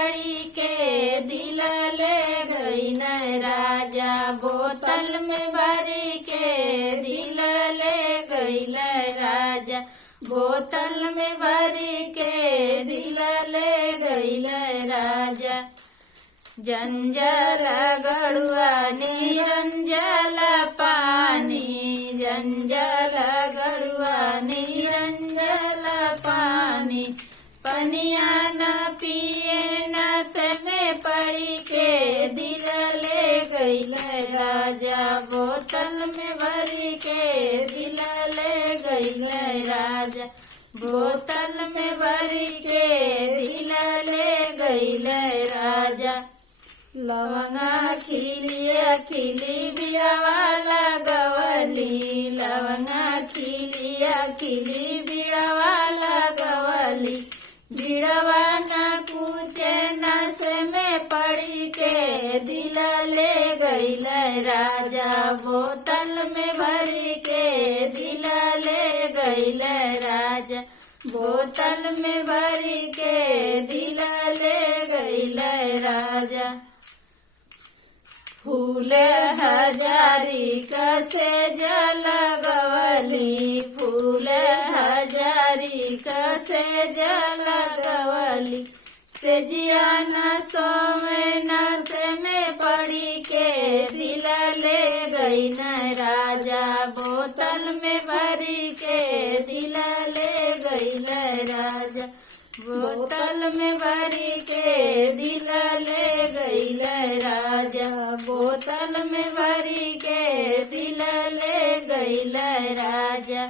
पड़ी के दिल ले गईल राजा, बोतल में भरी के दिल ले गईल राजा, बोतल में भरी के दिल ले गईल राजा। जंजल गड़ुआ निरंजल पानी, जंजल गड़ुआ निरंजल पानी, पनिया न पिए नस में पड़ी के दिल ले गईल राजा, बोतल में भरी के दिल ले गईल राजा, बोतल में भरी के दिल ले गईल राजा। लवंगा खिलिया खिली बिड़वा लगवली, लवंगा खिलिया खिली बिड़वा लगवली, बिड़वा न पूछे नस में पड़ी के दिल ले गईल राजा, बोतल में भरी के दिल ले गईल राजा, बोतल में भरी के दिल ले गईल राजा। फूल हजारी कसे जल गवली, फूल हजारी कसे जल गवली, सेजिया न सोमे नस में पड़ी के दिल ले गईल राजा, बोतल में भरी के दिल ले गईल राजा, बोतल में भरी के दिल ले गईल राजा, बोतल में भरी के दिल ले गईल राजा।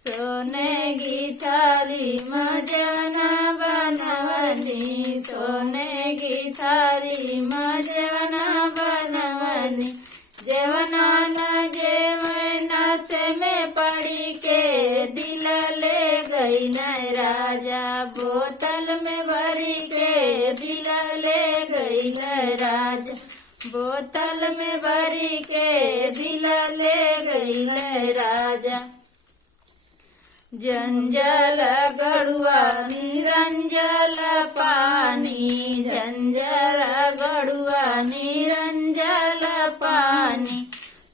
सोने की थाली मजना बनवली, सोने की थाली मजना बनवली, जेवना न जेवना से में पड़ी के दिल ले गईल राजा, बोतल में भरी के दिल ले गईल राजा, बोतल में भरी के दिल ले गईल राजा। जंजल गड़ुआ निरंजल पानी, जंजल गड़ुआ निरंजल पानी,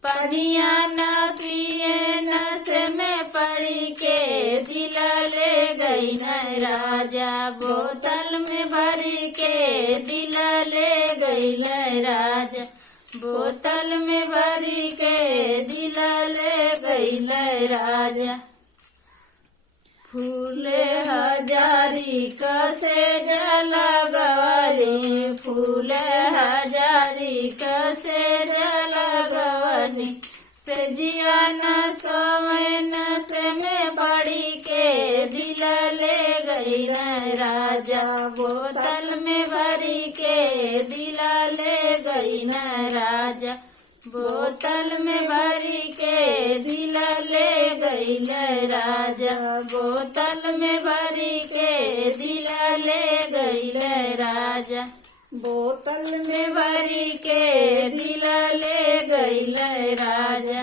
पनिया न पिए नस में पड़ी के दिल ले गईल राजा, बोतल में भरी के दिल ले गईल राजा, बोतल में भरी के दिल ले गईल राजा। फूल हजारी कसे जल गवली, फूल हजारी कसे जल गवली, सेजिया न सोमे नस में पड़ी के दिल ले गईल राजा, बोतल में भरी के दिल ले गईल राजा, बोतल में भरी के दिल ले गईल राजा, बोतल में भरी के दिल ले गईल राजा, बोतल में भरी के दिल ले गईल राजा।